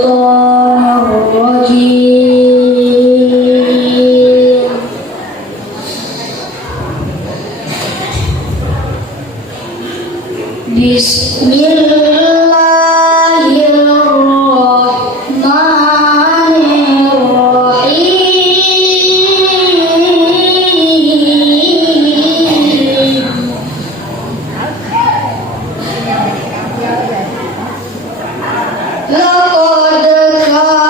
الشيطان الرجيم بسم الله الرحمن الرحيم لقد كان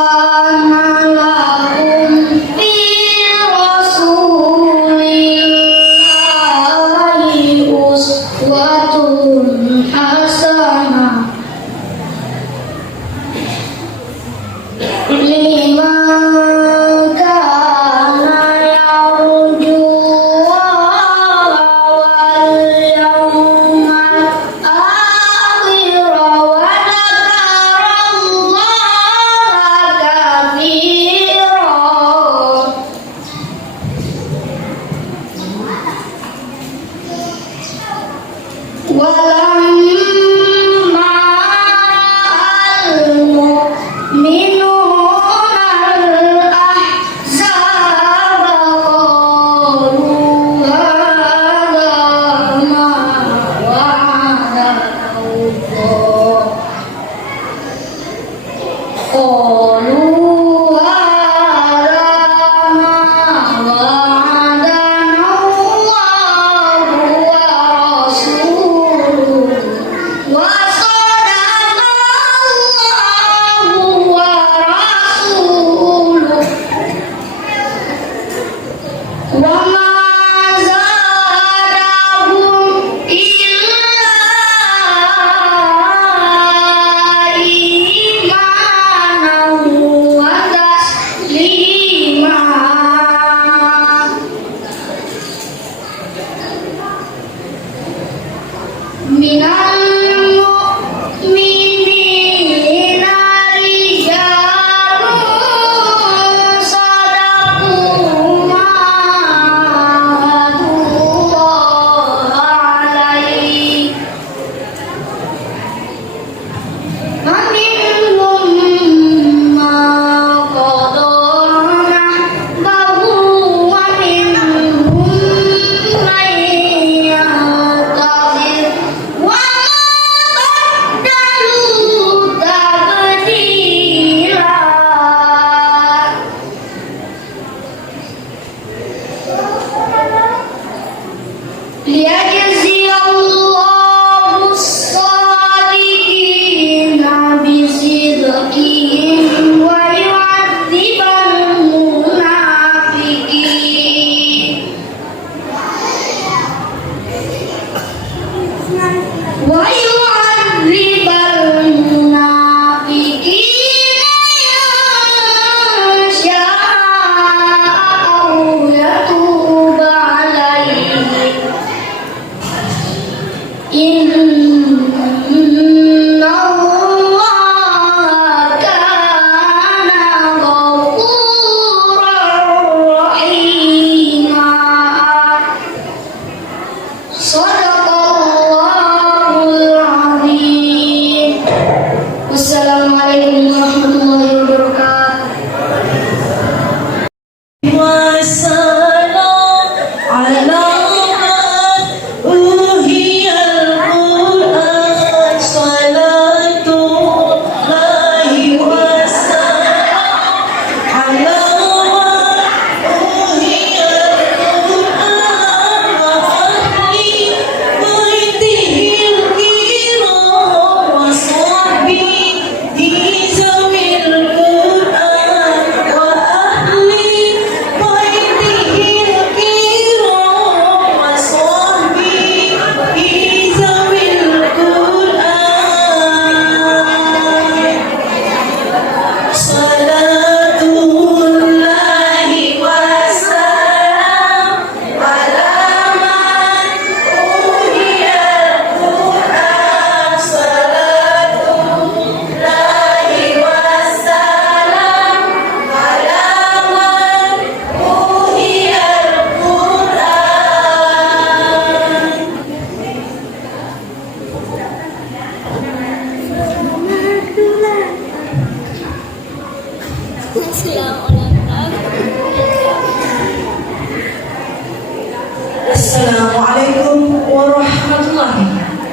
Assalamualaikum warahmatullahi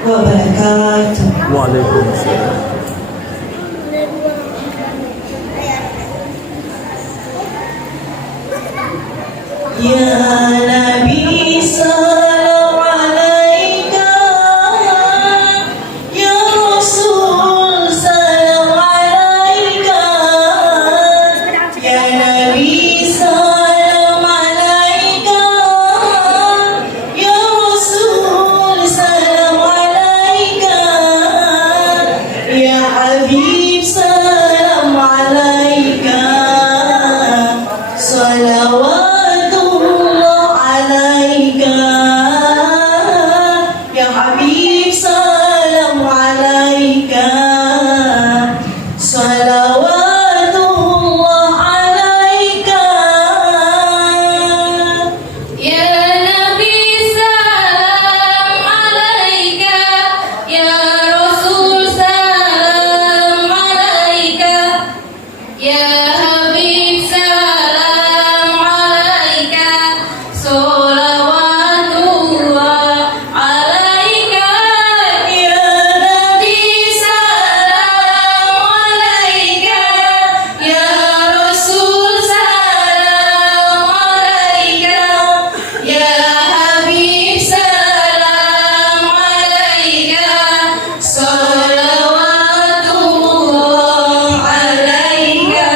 wabarakatuh. Waalaikumsalam. Ya Nabi salam alaika, Ya Rasul salam alaika, Ya Nabi salam alaika, Ya Rasul salam alaika, Ya Habib salam alaika, salawat Ya Habib salam alaika, salawatullah alaika. Ya Nabi salam alaika, Ya Rasul salam alaika, Ya Habib salam alaika, salawatullah alaika. Ya Nabi salam alaika, Ya Rasul salam alaika, Ya Habib salam alaika, salawatullah alaika.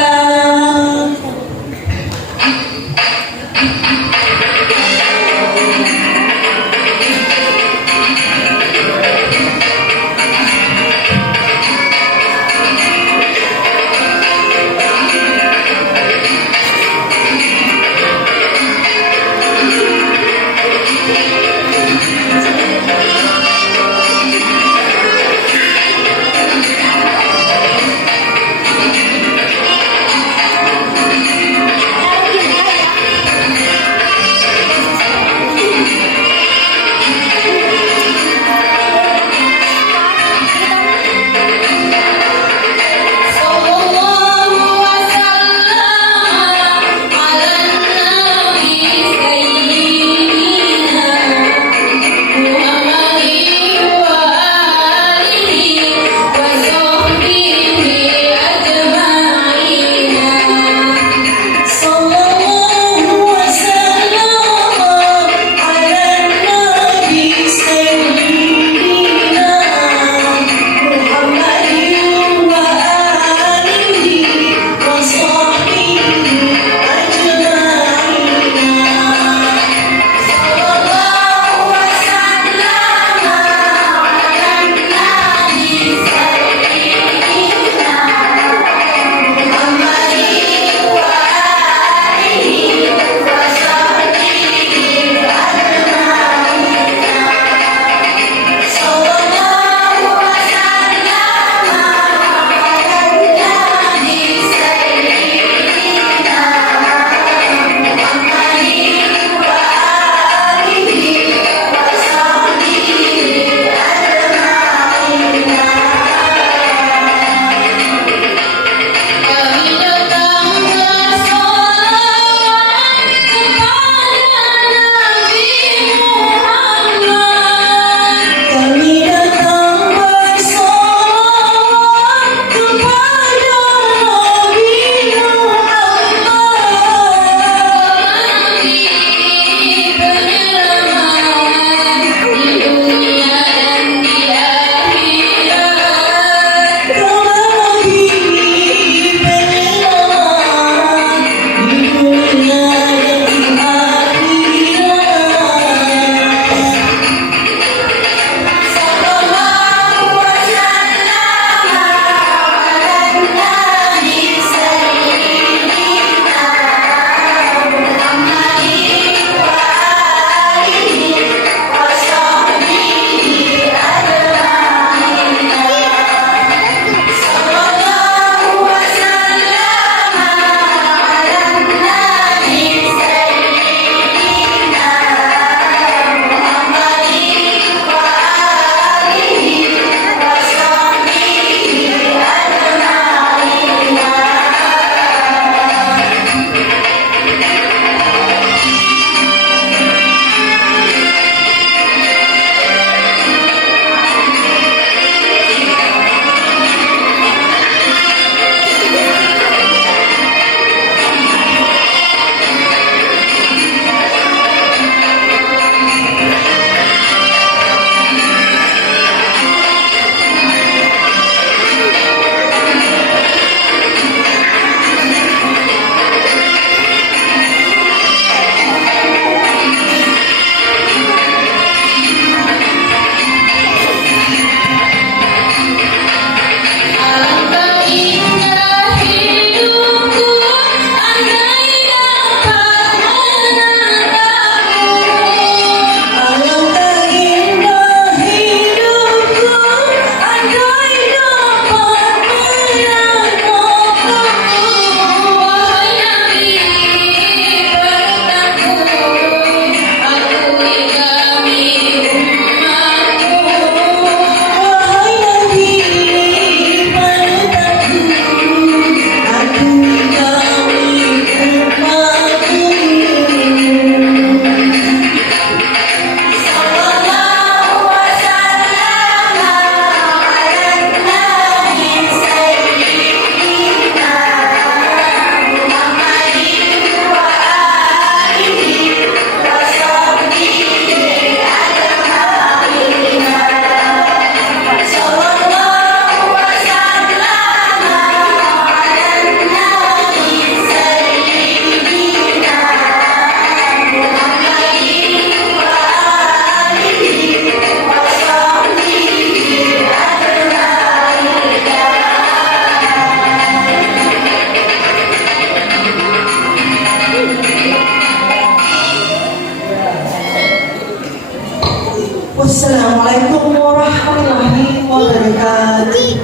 Assalamualaikum warahmatullahi wabarakatuh.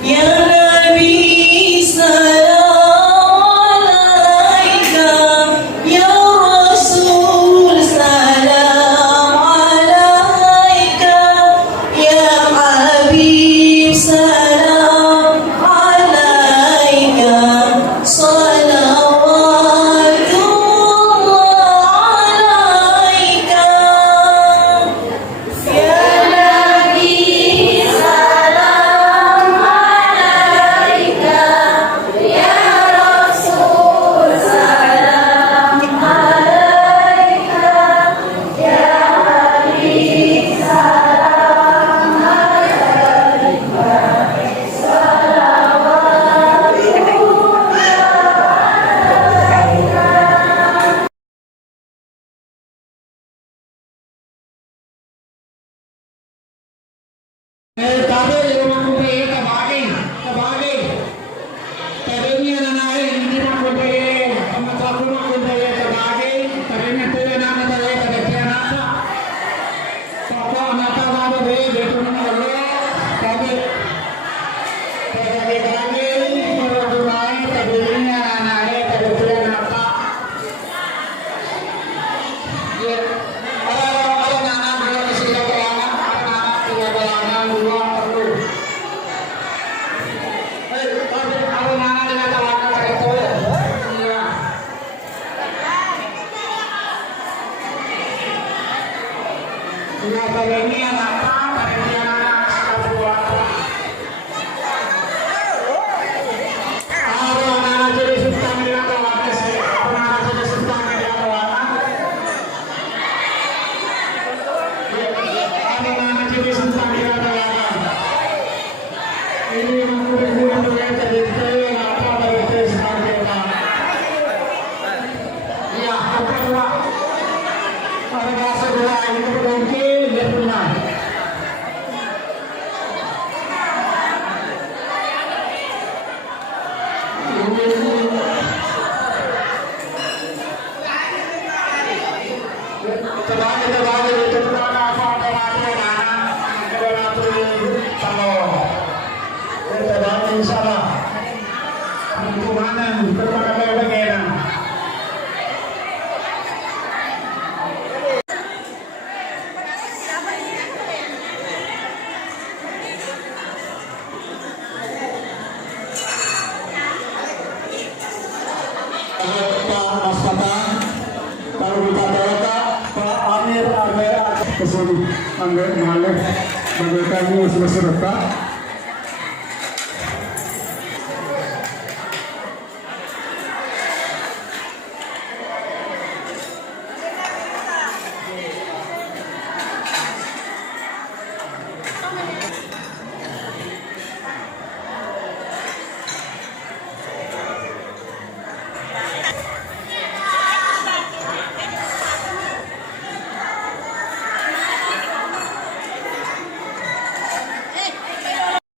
Ya Nabi salam alaika, Ya Rasul salam alaika, Ya Habib salam alaika, salawatullah alaika. Ya Nabi salam alaika, Ya Rasul salam alaika, Ya Habib salam alaika, Tapi rumah kumpul kebagi. Tadinya nanai hindi makumpul, pematlah rumah kumpul kebagi. Tadinya tuh nana tuh kadang nana. Papa nana nana deh, betul nana deh. Tapi kami rumah tadinya nanai kadang nana. Ya, ada nana dua di sekitar ruangan, ada nana tiga ruangan dua perlu. Ada nana dengan ruangan kayak itu ya. Iya. Iya, kalau ini yang apa? Kalau ini yang anak satu ruangan. Ada nana jadi sultan dengan ruangan sih. Ada nana jadi sultan dengan ruangan. Ada nana jadi sultan dengan ruangan. Ini mengurus duit dari saya apa dari saya sekarang. Iya, apa dua? Ada bahasa dua ini mungkin dia punya. Terbagi itu bukan apa-apa lagi nana. Kalau kalau terbagi insyaallah. Kumanan berbagai bagian. Pak Maskata, kalau kita tanya Pak Amir kesini, Amir Malik, bagi kami semesta